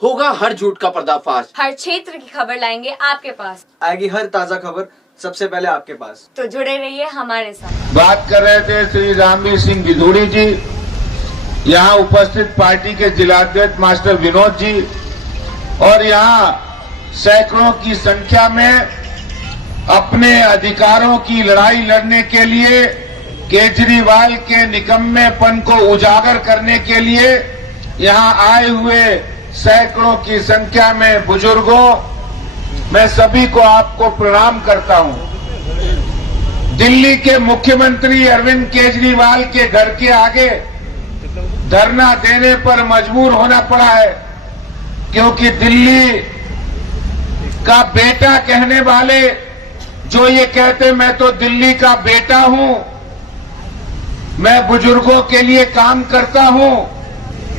होगा हर झूठ का पर्दाफाश। हर क्षेत्र की खबर लाएंगे आपके पास। आएगी हर ताजा खबर सबसे पहले आपके पास। तो जुड़े रहिए हमारे साथ। बात कर रहे थे श्री रामवीर सिंह गिधोड़ी जी, यहाँ उपस्थित पार्टी के जिलाध्यक्ष मास्टर विनोद जी, और यहाँ सैकड़ों की संख्या में अपने अधिकारों की लड़ाई लड़ने के लिए, केजरीवाल के निकम्मेपन को उजागर करने के लिए यहाँ आए हुए सैकड़ों की संख्या में बुजुर्गों, मैं सभी को आपको प्रणाम करता हूं। दिल्ली के मुख्यमंत्री अरविंद केजरीवाल के घर के आगे धरना देने पर मजबूर होना पड़ा है, क्योंकि दिल्ली का बेटा कहने वाले जो ये कहते मैं तो दिल्ली का बेटा हूं, मैं बुजुर्गों के लिए काम करता हूं,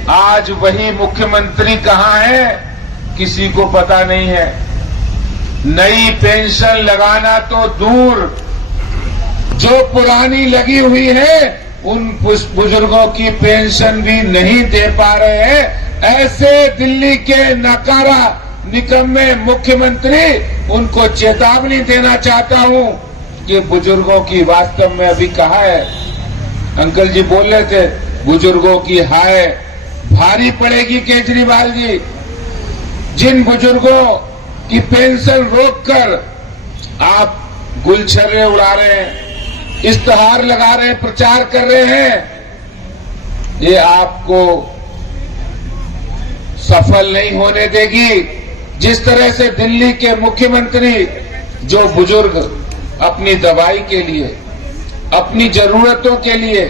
आज वही मुख्यमंत्री कहां है किसी को पता नहीं है। नई पेंशन लगाना तो दूर, जो पुरानी लगी हुई है उन बुजुर्गों की पेंशन भी नहीं दे पा रहे हैं। ऐसे दिल्ली के नकारा निकम्मे मुख्यमंत्री, उनको चेतावनी देना चाहता हूं कि बुजुर्गों की वास्तव में अभी कहा है, अंकल जी बोल रहे थे बुजुर्गों की हाय भारी पड़ेगी केजरीवाल जी। जिन बुजुर्गों की पेंशन रोककर आप गुलछर्रे उड़ा रहे हैं, इश्तहार लगा रहे हैं, प्रचार कर रहे हैं, ये आपको सफल नहीं होने देगी। जिस तरह से दिल्ली के मुख्यमंत्री जो बुजुर्ग अपनी दवाई के लिए, अपनी जरूरतों के लिए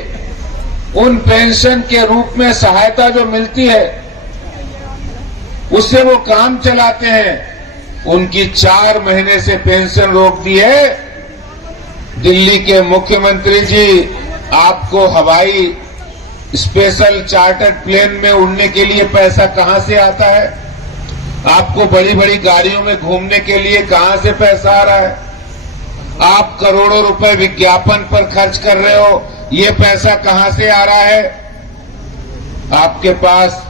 उन पेंशन के रूप में सहायता जो मिलती है उससे वो काम चलाते हैं, उनकी 4 महीने से पेंशन रोक दी है। दिल्ली के मुख्यमंत्री जी, आपको हवाई स्पेशल चार्टर्ड प्लेन में उड़ने के लिए पैसा कहां से आता है? आपको बड़ी बड़ी गाड़ियों में घूमने के लिए कहां से पैसा आ रहा है? आप करोड़ों रुपए विज्ञापन पर खर्च कर रहे हो, ये पैसा कहां से आ रहा है? आपके पास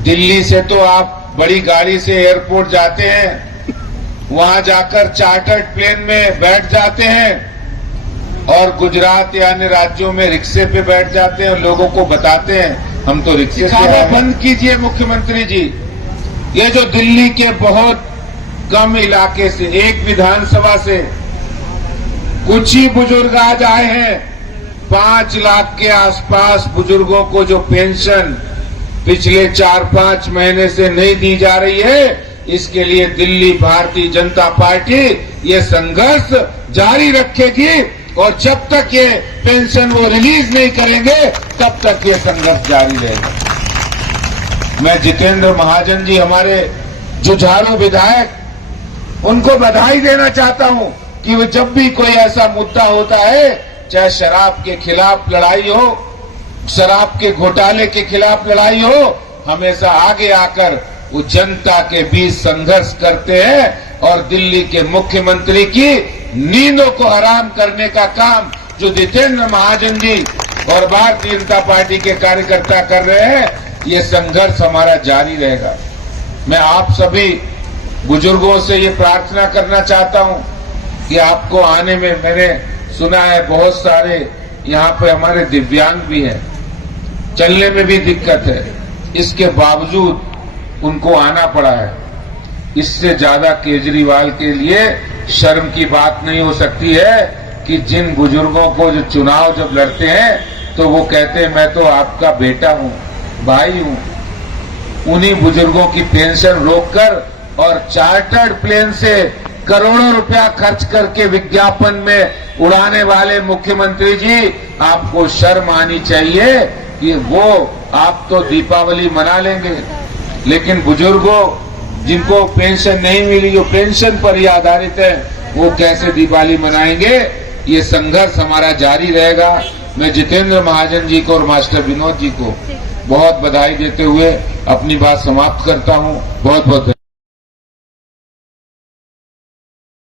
दिल्ली से तो आप बड़ी गाड़ी से एयरपोर्ट जाते हैं, वहां जाकर चार्टर्ड प्लेन में बैठ जाते हैं, और गुजरात या अन्य राज्यों में रिक्शे पे बैठ जाते हैं और लोगों को बताते हैं हम तो रिक्शे से आए। बंद कीजिए मुख्यमंत्री जी। ये जो दिल्ली के बहुत कम इलाके से, एक विधानसभा से कुछ ही बुजुर्ग आज आए हैं, 5 लाख के आसपास बुजुर्गों को जो पेंशन पिछले 4-5 महीने से नहीं दी जा रही है, इसके लिए दिल्ली भारतीय जनता पार्टी ये संघर्ष जारी रखेगी, और जब तक ये पेंशन वो रिलीज नहीं करेंगे तब तक ये संघर्ष जारी रहेगा। मैं जितेंद्र महाजन जी, हमारे जुझारू विधायक, उनको बधाई देना चाहता हूं कि वो जब भी कोई ऐसा मुद्दा होता है, चाहे शराब के खिलाफ लड़ाई हो, शराब के घोटाले के खिलाफ लड़ाई हो, हमेशा आगे आकर वो जनता के बीच संघर्ष करते हैं, और दिल्ली के मुख्यमंत्री की नींदों को हराम करने का काम जो जितेंद्र महाजन जी और भारतीय जनता पार्टी के कार्यकर्ता कर रहे हैं, ये संघर्ष हमारा जारी रहेगा। मैं आप सभी बुजुर्गों से ये प्रार्थना करना चाहता हूं कि आपको आने में, मैंने सुना है बहुत सारे यहाँ पे हमारे दिव्यांग भी हैं, चलने में भी दिक्कत है, इसके बावजूद उनको आना पड़ा है। इससे ज्यादा केजरीवाल के लिए शर्म की बात नहीं हो सकती है कि जिन बुजुर्गों को जो चुनाव जब लड़ते हैं तो वो कहते हैं मैं तो आपका बेटा हूं, भाई हूं, उन्हीं बुजुर्गों की पेंशन रोककर और चार्टर्ड प्लेन से करोड़ों रुपया खर्च करके विज्ञापन में उड़ाने वाले मुख्यमंत्री जी, आपको शर्म आनी चाहिए कि वो आप तो दीपावली मना लेंगे, लेकिन बुजुर्गों जिनको पेंशन नहीं मिली, जो पेंशन पर ही आधारित है, वो कैसे दिवाली मनाएंगे? ये संघर्ष हमारा जारी रहेगा। मैं जितेंद्र महाजन जी को और मास्टर विनोद जी को बहुत बधाई देते हुए अपनी बात समाप्त करता हूं। बहुत बहुत